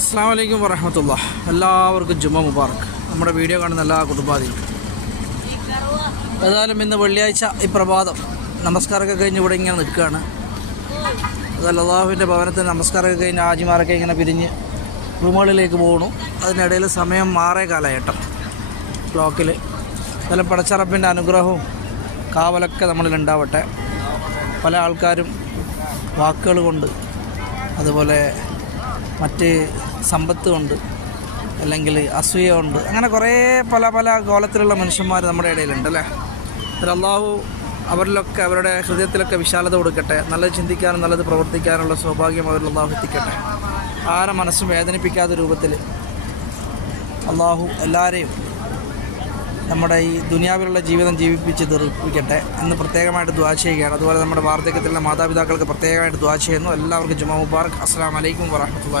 അസ്സലാമു അലൈക്കും വറഹ്മത്തുള്ളാഹി. എല്ലാവർക്കും ജുമാ മുബാറക്. നമ്മുടെ വീഡിയോ കാണുന്ന എല്ലാ കുടുംബാദികളും ഏതായാലും ഇന്ന് വെള്ളിയാഴ്ച ഈ പ്രഭാതം നമസ്കാരമൊക്കെ കഴിഞ്ഞ് ഇവിടെ ഇങ്ങനെ നിൽക്കുകയാണ്. അതല്ല അള്ളാഹുവിൻ്റെ ഭവനത്തിൽ നമസ്കാരമൊക്കെ കഴിഞ്ഞ് ആജിമാരൊക്കെ ഇങ്ങനെ പിരിഞ്ഞ് റൂമുകളിലേക്ക് പോകണു. അതിനിടയിൽ സമയം 6:15 ക്ലോക്കിൽ. അതിൽ പടച്ചറപ്പിൻ്റെ അനുഗ്രഹവും കാവലൊക്കെ നമ്മളിലുണ്ടാവട്ടെ. പല ആൾക്കാരും വാക്കുകൾ കൊണ്ട്, അതുപോലെ മറ്റ് സമ്പത്ത് കൊണ്ട്, അല്ലെങ്കിൽ അസൂയ കൊണ്ട്, അങ്ങനെ കുറേ പല കോലത്തിലുള്ള മനുഷ്യന്മാർ നമ്മുടെ ഇടയിലുണ്ട് അല്ലേ. അതിൽ അള്ളാഹു അവരിലൊക്കെ, അവരുടെ ഹൃദയത്തിലൊക്കെ വിശാലത കൊടുക്കട്ടെ. നല്ലത് ചിന്തിക്കാനും നല്ലത് പ്രവർത്തിക്കാനുള്ള സൗഭാഗ്യം അവരിൽ അള്ളാഹു എത്തിക്കട്ടെ. ആരെ മനസ്സും വേദനിപ്പിക്കാത്ത രൂപത്തിൽ അള്ളാഹു എല്ലാവരെയും നമ്മുടെ ഈ ദുനിയാവിലുള്ള ജീവിതം ജീവിപ്പിച്ച് തീർപ്പിക്കട്ടെ എന്ന് പ്രത്യേകമായിട്ട് ദുആ ചെയ്യുകയാണ്. അതുപോലെ നമ്മുടെ വാർദ്ധക്യത്തിലുള്ള മാതാപിതാക്കൾക്ക് പ്രത്യേകമായിട്ട് ദുആ ചെയ്യുന്നു. എല്ലാവർക്കും ജുമാ മുബാറക്. അസ്സലാമു അലൈക്കും വറഹ്മത്തുള്ളാഹി.